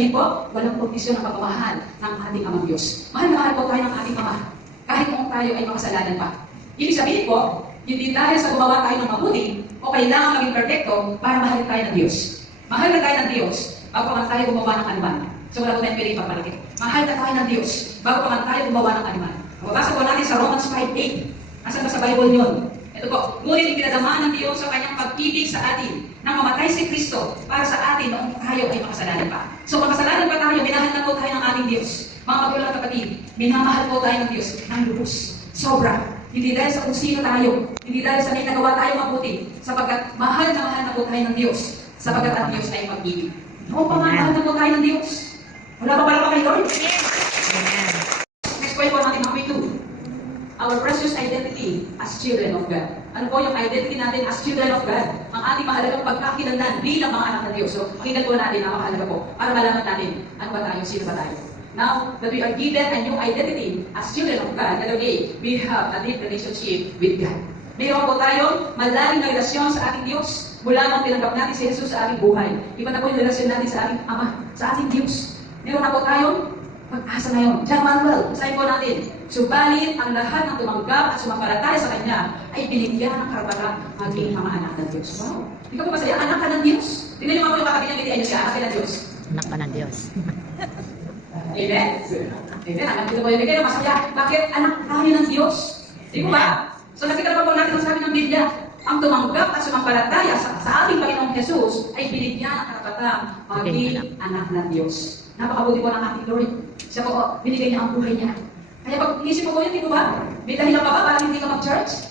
sabihin po, walang kondisyon ng pagmamahal ng ating Amang Diyos. Mahal na mahal po tayo ng ating Ama, kahit kung tayo ay makasalanan pa. Ibig sabihin po, hindi dahil sa gumawa tayo ng mabuti o kailangan maging perfecto para mahalin tayo ng Diyos. Mahal na tayo ng Diyos bago pa man tayo gumawa ng anuman. So wala po tayong pwedeng pagpalagay. Mahal na tayo ng Diyos bago pa man tayo gumawa ng anuman. Mababasa po natin sa Romans 5:8. Asan ba sa Bible yun? Ito po, ngunit ipinadama ng Diyos sa kanyang pag-ibig sa atin nang mamatay si Kristo para sa atin noong tayo ay makasalanan pa. So makasalanan pa tayo, minahal na po tayo ng ating Diyos. Mga magulang kapatid, minamahal po tayo ng Diyos ng lubos. Sobra. Hindi dahil sa kung sino tayo, hindi dahil sa may nagawa tayo mabuti, sapagkat mahal na po tayo ng Diyos, sapagkat ang Diyos ay pag-ibig. Oo pa nga, mahal na po tayo ng Diyos. Wala pa pala pa kayo, Lord? Amen. Next point po natin, number 2. Our precious identity as children of God. Ano po yung identity natin as children of God? Ang ating mahalagang pagkakilanlan bilang mga anak ng Diyos. So, pakinggan po natin ang mahalaga po para malaman natin ano ba tayo, sino ba tayo. Now that we are given a new identity as children of God, that okay, we have a deep relationship with God. Mayroon po tayong malalim na relasyon sa ating Diyos mula nang tinanggap natin si Jesus sa ating buhay. Iba na po yung relasyon natin sa ating Ama, sa ating Diyos. Mayroon na po tayong pag-asa ngayon. John Manuel, basahin po natin. Subalit, ang lahat ng tumanggap at sumampalataya sa Kanya ay binigyan ng karapatang maging mga anak ng Diyos. Wow! Hindi ka po masaya, anak ka ng Diyos. Tingnan niyo mga po yung katabi niya, hindi niya siya, anak ka ng Diyos. Anak ka ng Diyos. Amen? Amen. Anak dito po yung bigay, masaya. Bakit? Anak tayo ng Diyos. Di ba? So nakita pa po natin ang sabi ng Biblia, ang tumanggap at sumampalataya sa ating Panginoong Jesus ay binigyan ng karapatang maging anak ng Diyos. Napakabuti po ng ating Lord. Siya po, binigay niya ang buhay niya. Kaya pag isip mo po yun, di ba? May dahilan pa ba para hindi ka mag-church?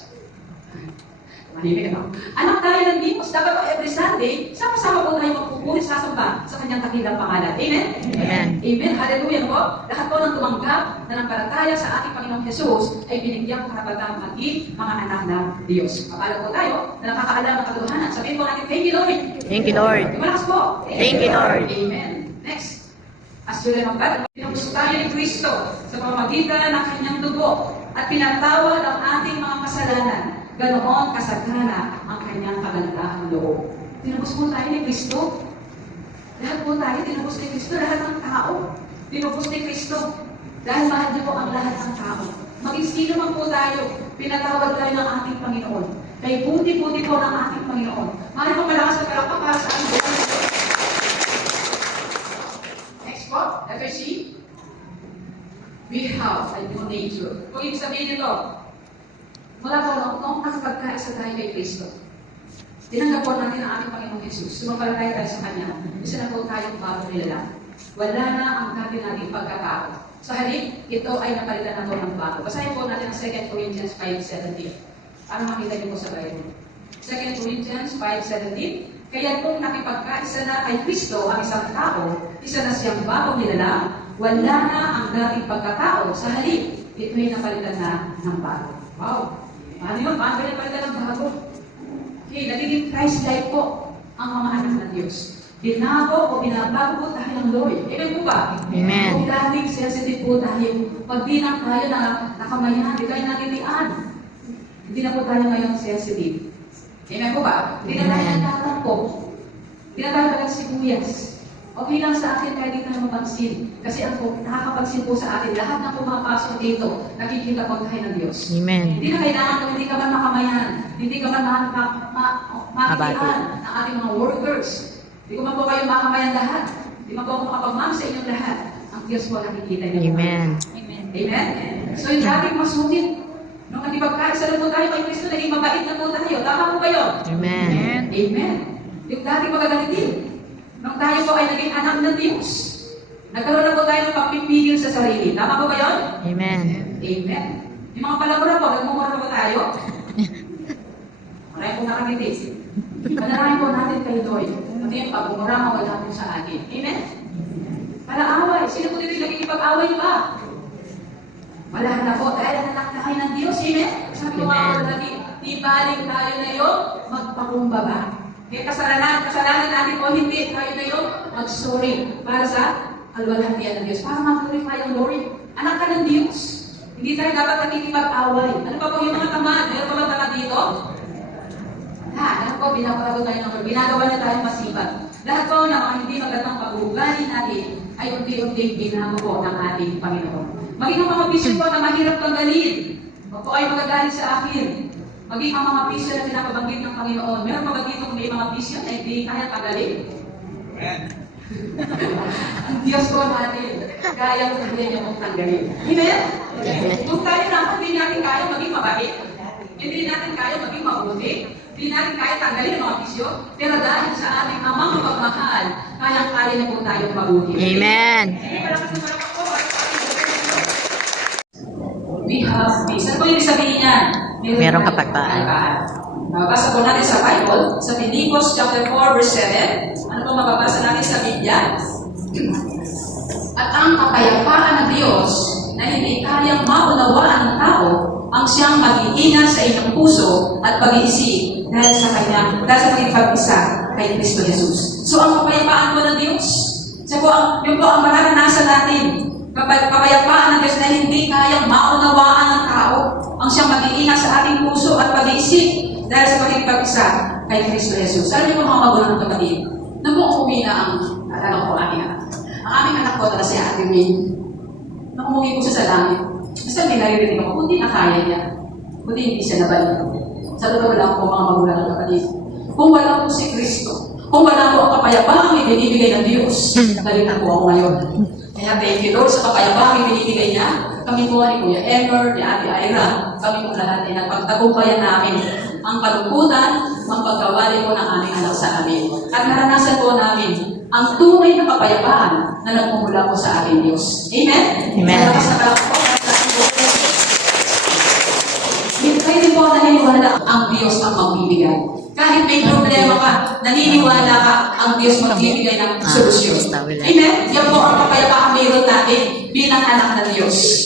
Manimik ka. Anak tayo ng Diyos. Dapat po every Sunday, sama-sama po tayo magpupulit sasamba sa kanyang dakilang pangalan. Amen? Amen. Amen. Hallelujah po. Lahat po ng tumanggap na nampalataya sa ating Panginoong Jesus ay binigyan ng karapatang maging mga anak ng Diyos. Kapala po tayo na nakakaalam ng katotohanan. Sabihin po natin, thank you, Lord. Thank you, Lord. Malakas po. Thank you, Lord. Amen. Next. As children of God, pinupuso tayo ni Kristo sa pamamagitan ng kanyang dugo at pinatawad ang ating mga kasalanan. Ganoon kasagana ang kanyang kagandahang loob. Tinubos po tayo ni Kristo. Lahat po tayo, tinubos ni Kristo. Lahat ng tao, tinubos ni Kristo. Dahil mahal niyo po ang lahat ng tao. Maging sino man po tayo, pinatawad tayo ng ating Panginoon. Kay buti-buti po ng ating Panginoon. Mahal po malakas na kalakpak para sa ating buhay. Next po, letter C. We have a new nature. Kung ibig sabihin nito, mula po noong nakapagkaisa tayo kay Kristo, tinanggap po natin ang ating Panginoong Jesus. Sumampalataya tayo sa Kanya. Isa na po tayong bagong nilalang. Wala na ang dati nating pagkatao. Sa halip, ito ay napalitan na po ng bago. Basahin po natin ang 2 Corinthians 5:17. Para makita niyo po sa Bible. 2 Corinthians 5:17. Kaya kung nakipagkaisa na kay Kristo ang isang tao, isa na siyang bagong nilalang, wala na ang dating pagkatao. Sa halip, ito ay napalitan na ng bago. Wow! Paano yun? Paano ba napalitan ng bago? Okay, nagiging Christ-like po ang mga anak ng Diyos. Binago o binabago po tayo ng Lord. Amen po ba? Amen. Kung laging sensitive po tayo, pag di na tayo na nakamayan, di tayo natitian. Hindi na po tayo ngayon sensitive. Amen po ba? Hindi na tayo natatampo. Hindi na tayo nagsibuyas. Okay lang sa akin kahit di tayo mapansin. Kasi ang nakakapansin po sa atin, lahat ng pumapasok dito, nakikita po tayo ng Diyos. Amen. Hindi na kailangan kung hindi ka man makamayan, hindi ka man makitian ng ating mga workers. Hindi ko man po kayo makamayan lahat. Hindi man po ako makapagmam sa inyong lahat. Ang Diyos po nakikita niyo. Amen. Amen. Amen? So yung dating masungit, nung nakipagkaisa na po tayo kay Kristo, naging mabait na po tayo. Tama po ba yun? Amen. Amen. Yung dating magagalitin, nung tayo po ay naging anak ng Diyos, nagkaroon na po tayo ng pagpipigil sa sarili. Tama po ba yun? Amen. Amen. Yung mga palabura po, nagmumura po tayo. Maraming po nakangiti. Manarahin po natin kay Lord. Kasi yung pagmumura mo, wala po sa akin. Amen? Para away. Sino po dito yung nagkikipag-away pa? Wala na po. Dahil anak na kayo ng Diyos. Amen? Sabi ko nga po lagi, di baling tayo na yun, magpakumbaba. Kaya kasalanan natin o hindi, tayo na yun, mag-sorry para sa kalwalhatian ng Diyos. Para mag-glorify ang Lord. Anak ka ng Diyos. Hindi tayo dapat nakikipag-away. Ano pa po yung mga tamad? Meron pa ba tamad dito? Lahat po, binagawa tayo ng Lord. Binagawa na tayo masipag. Lahat po na mga hindi magandang pag-uugali natin, ay unti-unti binago po ng ating Panginoon. Maging ang mga vision po na mahirap tanggalin, o po ay magagalit sa akin. Maging ang mga vision na pinapabanggit ng Panginoon. Meron pa ba dito may mga vision na hindi kaya tanggalin? Ang Diyos ko natin, kaya ko niya mong tanggalin. Amen? Kung tayo naman, hindi natin kaya maging mabait. Hindi natin kaya maging mabuti. Hindi natin kaya tanggalin ang mga vision. Pero dahil sa ating amang pagmahal, kaya na po tayong mabuti. Amen. We have peace. Ano po yung sabihin niyan? Merong kapagpaan. Mababasa po natin sa Bible, sa Filipos chapter 4 verse 7. Ano po mababasa natin sa Biblia? At ang kapayapaan ng Diyos na hindi kayang maunawaan ng tao ang siyang mag-iingat sa inyong puso at pag-iisip dahil sa pagkipag-isa kay Kristo Jesus. So ang kapayapaan po ng Diyos, yun po ang mararanasan natin. Kapayapaan ng Diyos na hindi kayang maunawaan ng tao ang siyang mag-iingat sa ating puso at pag-iisip dahil sa pagkipag-isa kay Kristo Jesus. Alam niyo po mga magulang ng kapatid, nung umuwi na ang ko aking anak. Ang aming anak ko talaga si Ate Min. Nung umuwi po siya sa langit, basta may naririnig ako, kundi na kaya niya. Kundi hindi siya nabalik. Sa totoo lang po mga magulang ng kapatid. Kung wala po si Kristo, kung wala po ang kapayapaan ibinibigay ng Diyos, nalita po ako ngayon. Kaya thank you Lord sa kapayapaan ibinibigay niya. Kami po ni Kuya Emer, ni Ate Ira, kami po lahat ay nagpagtagumpayan namin ang kalungkutan, ang pagkawali po ng aming anak sa amin. At naranasan po namin ang tunay na kapayapaan na nagmumula po sa ating Diyos. Amen? Amen. Kayo din po naniniwala ang Diyos ang magbibigay. Kahit may problema ka, naniniwala ka ang Diyos magbibigay ng solusyon. Amen? Yan po ang kapayapaan mayroon natin bilang anak ng Diyos.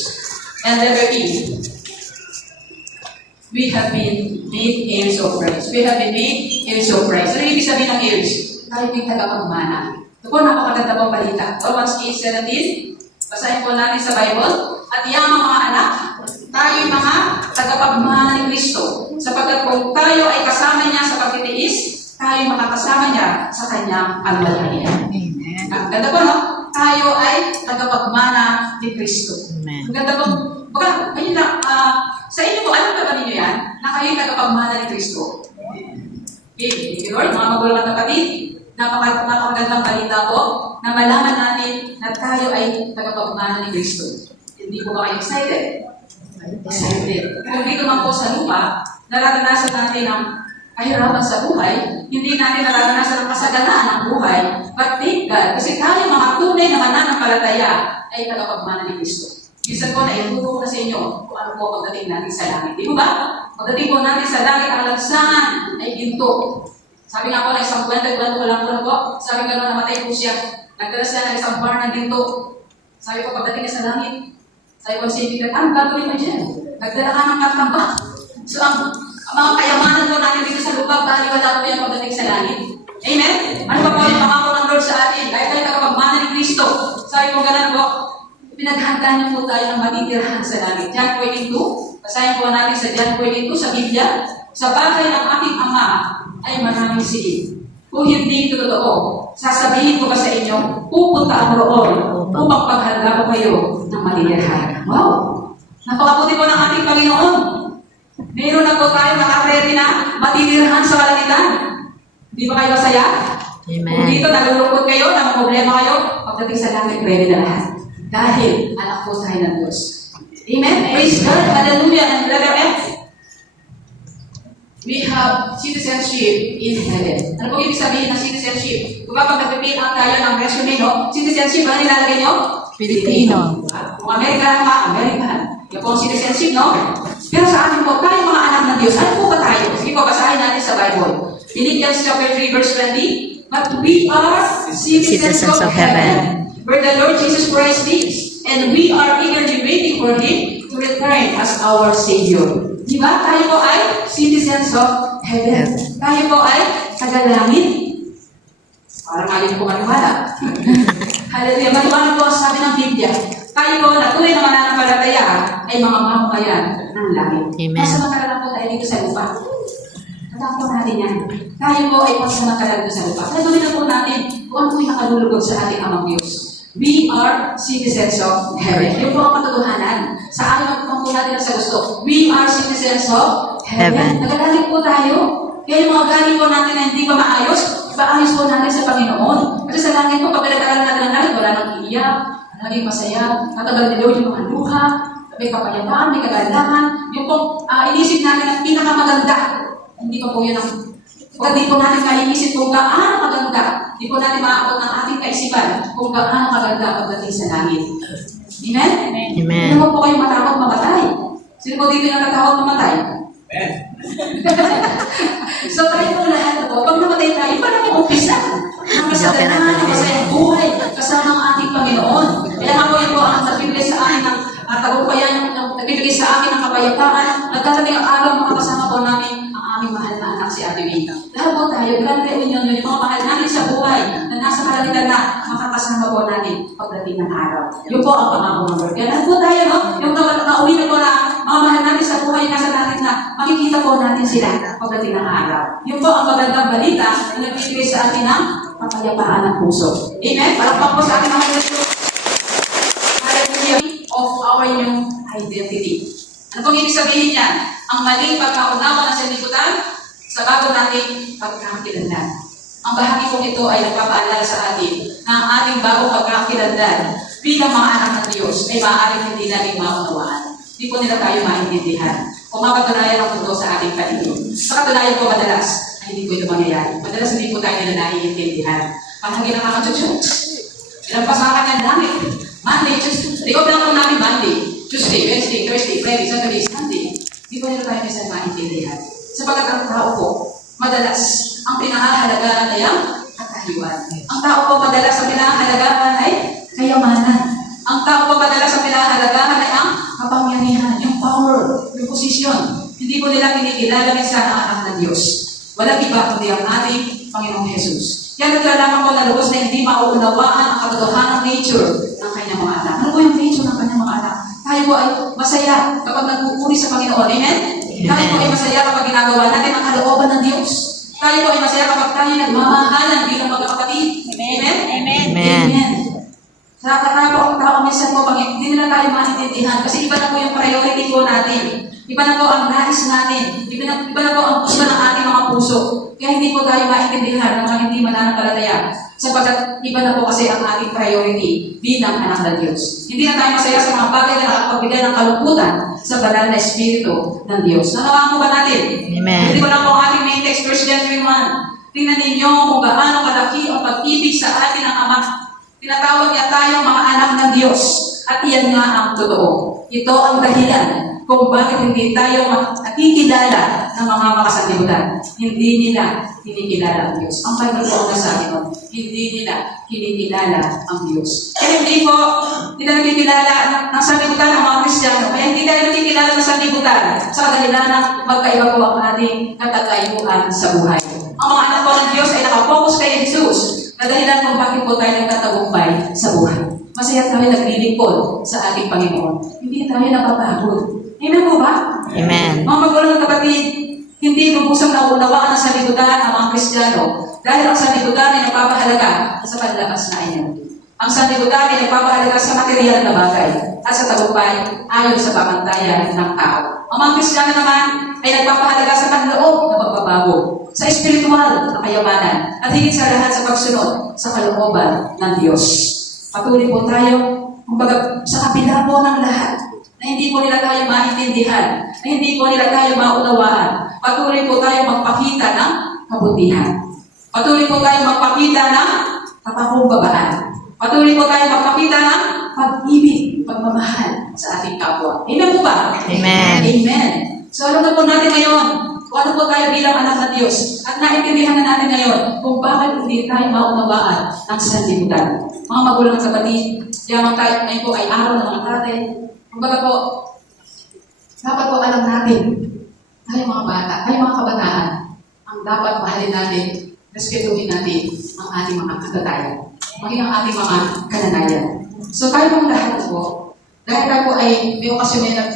And letter E. We have been made heirs of Christ. We have been made heirs of Christ. Ano ibig sabihin ng heirs? Tayo may tagapagmana. Ito po, napakaganda pong balita. Romans 8:17. Basahin po natin sa Bible. At yan mga anak, tayo mga tagapagmana ni Kristo. Sapagkat kung tayo ay kasama niya sa pagtitiis, tayo makakasama niya sa kanyang alwalayan. Amen. Ang ganda po, no? Tayo ay tagapagmana ni Kristo. Amen. Ang ganda po. Baka, ayun na, sa inyo po, alam ba ninyo yan? Na kayo tagapagmana ni Kristo. Okay, thank you Lord, mga magulang at kapatid. Napakagandang balita po na malaman natin na tayo ay tagapagmana ni Kristo. Hindi po ba kayo excited? Excited. Kung dito man po sa lupa, nararanasan natin ang kahirapan sa buhay, hindi natin nararanasan ang kasaganaan ng buhay, but thank God, kasi tayo mga tunay na mananampalataya ay tagapagmana ni Kristo. Minsan po na ituro ko na sa inyo kung ano po pagdating natin sa langit. Di ba? Pagdating po natin sa langit, ang lansangan ay ginto. Sabi nga po na isang kwento ko lang po, sabi nga namatay po siya. Nagdala siya ng isang bar ng ginto. Sabi ko, pagdating niya sa langit, sabi ko sa inyo, ano gagawin mo dyan? Nagdala ka ng kartamba. So, ang mga kayamanan po natin dito sa lupa, dahil wala po yan pagdating sa langit. Amen? Ano ba po yung pangako ng Lord sa atin? Kahit tayo tagapagmana ni Kristo. Sabi ko ganun po, pinaghanda niyo po tayo ng matitirahan sa langit. John 22, basahin po natin sa John 22 sa Biblia. Sa bahay ng aking ama ay maraming silid. Kung hindi ito totoo, sasabihin ko ba sa inyo, pupunta ako roon upang paghanda ko kayo ng matitirahan. Wow! Napakabuti po ng ating Panginoon. Meron na po tayo nakaready na matitirahan sa kalangitan. Di ba kayo masaya? Amen. Kung dito nalulungkot kayo, na problema kayo, pagdating sa langit, ready na lahat. Dahil anak po tayo ng Diyos. Amen? Praise God. Hallelujah. And letter F. We have citizenship in heaven. Ano po ibig sabihin ng citizenship? Kung pag nag-fill out tayo ng resume, no? Citizenship, ano nilalagay nyo? Filipino. Kung American ka, American. Yan po ang citizenship, no? Pero sa atin po, tayo mga anak ng Diyos, ano po ba tayo? Sige po, basahin natin sa Bible. Philippians chapter 3, verse 20. But we are citizens of heaven, where the Lord Jesus Christ lives, and we are eagerly waiting for Him to return as our Savior. Diba? Tayo po ay citizens of heaven. Tayo po ay tagalangit. Parang ayaw po maniwala. Hallelujah. Maniwala po sabi ng Biblia. Tayo po na tunay na mananampalataya ay mga mamamayan ng langit. Amen. Pasamantala po tayo dito sa lupa. Tatang po natin yan. Tayo po ay pasamantala dito sa lupa. Kaya gawin na po natin kung ano po yung nakalulugod sa ating amang Diyos. We are citizens of heaven. Yung po ang katotohanan. Sa akin ang po natin sa gusto. We are citizens of heaven. Nagagaling po tayo. Kaya yung mga galing po natin na hindi pa maayos, ipaayos po natin sa Panginoon. Kasi sa langit po, pag pinag-aralan natin ang langit, wala nang iiyak, naging masaya, natagal ni Lord yung mga luha, may kapayapaan, may kagalakan. Yung pong inisip natin ang pinakamaganda. Hindi pa po yun ang pag di po natin maiisip kung gaano maganda, di po natin maaabot ng ating kaisipan kung gaano maganda pagdating sa langit. Amen? Amen. Hindi po kayo matakot mamatay. Sino po dito yung natatakot mamatay? So tayo po lahat po, pag namatay tayo, parang yung umpisa. Ang kasalanan, ang masayang buhay, kasama ang ating Panginoon. Kaya nga po yun po ang nagbibigay sa akin ng tagumpayan, nagbibigay sa akin ng kapayapaan, nagdadating ang araw mga kasama po namin ang aming mahal na anak si Ate Vita. Lahat po tayo, grand reunion yun, yung mga mahal namin sa buhay, na nasa kalangitan na makakasama po natin pagdating ng araw. Yun po ang pangako ng Lord. Kaya lahat po tayo, no? Yung nauwi na po na mga mahal natin sa buhay, nasa natin na makikita po natin sila pagdating ng araw. Yun po ang magandang balita na nagbibigay sa atin ng kapayapaan ng puso. Amen? Palakpak po sa ating mga Diyos. Hallelujah of our new identity. Ano pong ibig sabihin niyan? Ang maling pagkaunawa ng sanlibutan sa bago nating pagkakakilanlan. Ang bahagi pong ito ay nagpapaalala sa atin na ang ating bagong pagkakakilanlan bilang mga anak ng Diyos ay maaaring hindi natin maunawaan. Hindi po nila tayo maintindihan. Kung mapatunayan ang totoo sa ating paligid. Sa katunayan po madalas ay hindi po ito mangyayari. Madalas hindi po tayo nila naiintindihan. Parang ginakakachuk-chuk. Ilang pasakan ng langit. Monday, Tuesday. Ikaw lang po namin Monday, Tuesday, Wednesday, Thursday, Friday, Saturday, Sunday. Hindi po nila tayo minsan maintindihan. Sapagkat ang tao po, madalas, ang pinakahalagaan ay ang katayuan. Ang tao po madalas ang pinakahalagaan ay kayamanan. Ang tao po madalas ang pinakahalagaan ay ang kapangyarihan, yung power, yung posisyon. Hindi po nila kinikilala minsan ang anak ng Diyos. Walang iba kundi ang ating Panginoong Jesus. Kaya naglalaman ko na lubos na hindi mauunawaan ang katotohanang nature ng kanyang mga anak. Ano po yung nature ng kanyang mga anak? Tayo po ay masaya kapag nagpupuri sa Panginoon. Amen? Tayo po ay masaya kapag ginagawa natin ang kalooban ng Diyos. Tayo po ay masaya kapag tayo nagmamahalan bilang magkakapatid. Amen? Amen. Amen. Sa katao ang tao minsan po, pag hindi nila tayo maintindihan kasi iba na po yung priority po natin. Iba na po ang nais natin. Iba na po ang gusto ng ating mga puso. Kaya hindi po tayo maintindihan ng mga hindi mananampalataya. Sapagkat iba na po kasi ang ating priority bilang anak ng Diyos. Hindi na tayo masaya sa mga bagay na nakapagbigay ng kalungkutan sa banal na Espiritu ng Diyos. Nanawaan mo ba natin? Amen. Hindi ko lang po ang ating main text, 1 John 3:1. Tingnan ninyo kung gaano kalaki ang pag-ibig sa atin ng Ama. Tinatawag niya tayong mga anak ng Diyos. At iyan nga ang totoo. Ito ang dahilan kung bakit hindi tayo nakikilala ng mga makasanlibutan. Hindi nila kinikilala ang Diyos. Ang Bible po ang nasabi nun, hindi nila kinikilala ang Diyos. Kaya hindi po, hindi na nakikilala ng sanlibutan ang mga Kristiyano. Kaya hindi tayo nakikilala ng sanlibutan sa dahilan ng magkaiba po ang ating katatayuan sa buhay. Ang mga anak po ng Diyos ay nakapokus kay Jesus na dahilan kung bakit po tayo nagtatagumpay sa buhay. Masaya tayo naglilingkod sa ating Panginoon. Hindi tayo napapagod. Amen po ba? Amen. Mga magulang ng kapatid, hindi lubusang naunawaan ang sanlibutan ng mga Kristiyano dahil ang sanlibutan ay nagpapahalaga sa panlabas na iyon. Ang sanlibutan ay nagpapahalaga sa material na bagay at sa tagumpay ayon sa pamantayan ng tao. Ang mga Kristiyano naman ay nagpapahalaga sa panloob na pagbabago, sa espiritual na kayamanan, at higit sa lahat sa pagsunod sa kalooban ng Diyos. Patuloy po tayo, kumbaga, sa kabila po ng lahat, na hindi po nila tayo maintindihan, na hindi po nila tayo maunawaan. Patuloy po tayo magpakita ng kabutihan. Patuloy po tayo magpakita ng katakumbabaan. Patuloy po tayo magpakita ng pag-ibig, pagmamahal sa ating kapwa. Amen po ba? Amen. Amen. So alam na po natin ngayon, kung ano po tayo bilang anak ng Diyos, at naintindihan na natin ngayon kung bakit hindi tayo maunawaan ng sanlibutan. Mga magulang at kapatid, yamang tayo ngayon po ay araw ng mga tatay. Kumbaga po, dapat po alam natin, tayo mga bata, tayo mga kabataan, ang dapat mahalin natin, respetuhin natin ang ating mga katatayan, maging ang ating mga kananayan. So tayo pong lahat po, dahil tayo po ay may okasyon ng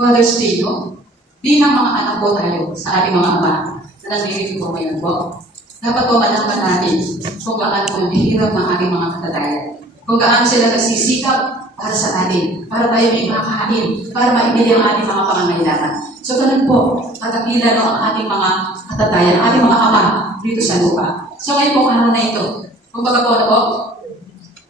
Father's Day, no? Bilang mga anak po tayo sa ating mga ama na nandito po ngayon po, dapat po malaman natin kung gaano po yung hirap ng ating mga katatayan. Kung gaano sila nagsisikap para sa atin, para tayo may makakain, para maibili ang ating mga pangangailangan. So ganun po, katakila no, ang ating mga katatayan, ang ating mga ama dito sa lupa. So ngayon po, araw na ito, kung baga po na po,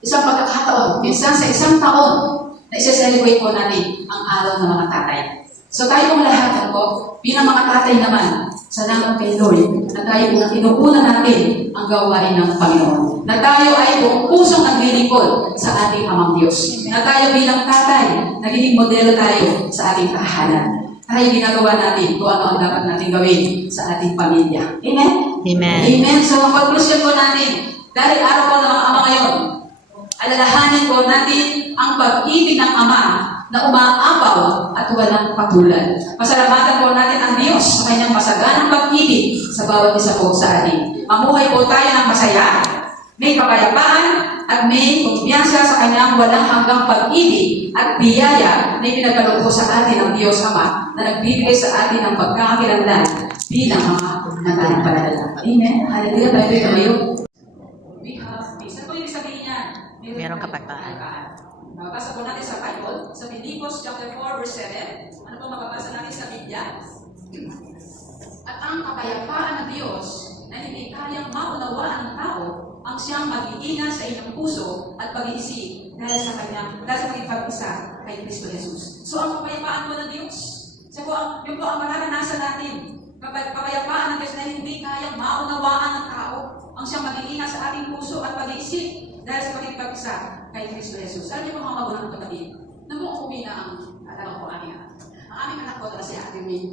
isang pagkakataon, minsan sa isang taon, na isa-celebrate po natin ang araw ng mga tatay. So tayo pong lahat po, bilang mga tatay naman, salamat kay Lord, na tayo po inuuna natin ang gawain ng Panginoon. Na tayo ay buong pusong naglilingkod sa ating Amang Diyos. Na tayo bilang tatay, nagiging modelo tayo sa ating tahanan. Tayo ginagawa natin kung ano ang dapat natin gawin sa ating pamilya. Amen? Amen. Amen. So, ang conclusion po natin, dahil araw po ng mga ama ngayon, alalahanin po natin ang pag-ibig ng Ama na umaapaw at walang katulad. Pasalamatan po natin ang Diyos sa kanyang masaganang pag-ibig sa bawat isa po sa atin. Mamuhay po tayo ng masaya, may kapayapaan, at may kumpiyansa sa kanyang walang hanggang pag-ibig at biyaya na ipinagkaloob po sa atin ng Diyos Ama na nagbibigay sa atin ng pagkakakilanlan bilang mga naganampalataya. Amen. Hallelujah. Tayo ngayon. We have peace. Ano po yung sabihin niya? Merong kapagpaan. Mababasa po natin sa Bible, sa Filipos chapter 4 verse 7. Ano po mababasa natin sa Biblia? At ang kapayapaan ng Diyos na hindi kayang maunawaan ng tao ang siyang mag-iingat sa inyong puso at pag-iisip dahil sa pag-isa kay Kristo Jesus. So ang kapayapaan po ng Diyos, yun po ang mararanasan natin. Kapayapaan ng Diyos na hindi kayang maunawaan ng tao ang siyang mag-iingat sa ating puso at pag-iisip dahil sa pag-isa kay Kristo Jesus. Alam niyo po mga magulang kapatid, nung umuwi na ang alam ko aming anak. Ang aming anak ko talaga si Ate May.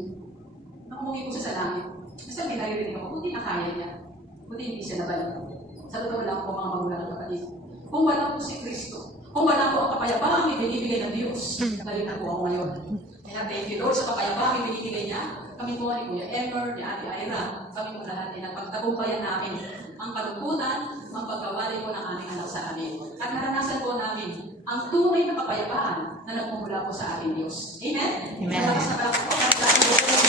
Nung umuwi po siya sa langit, kasi may naririnig ako, buti na kaya niya. Buti hindi siya nabalik. Sa totoo lang po mga magulang kapatid. Kung wala po si Kristo, kung wala po ang kapayapaan binibigay ng Diyos, nabalik na po ako ngayon. Kaya thank you Lord sa kapayapaan binibigay niya. Kami po ni Kuya Emmer, ni Ate Ira, kami po lahat ay nagpagtagumpayan namin ang kalungkutan, ang pagkawali po ng aming anak sa amin. At naranasan po namin ang tunay na kapayapaan na nagmumula po sa ating Diyos. Amen? Amen. Salamat sa po.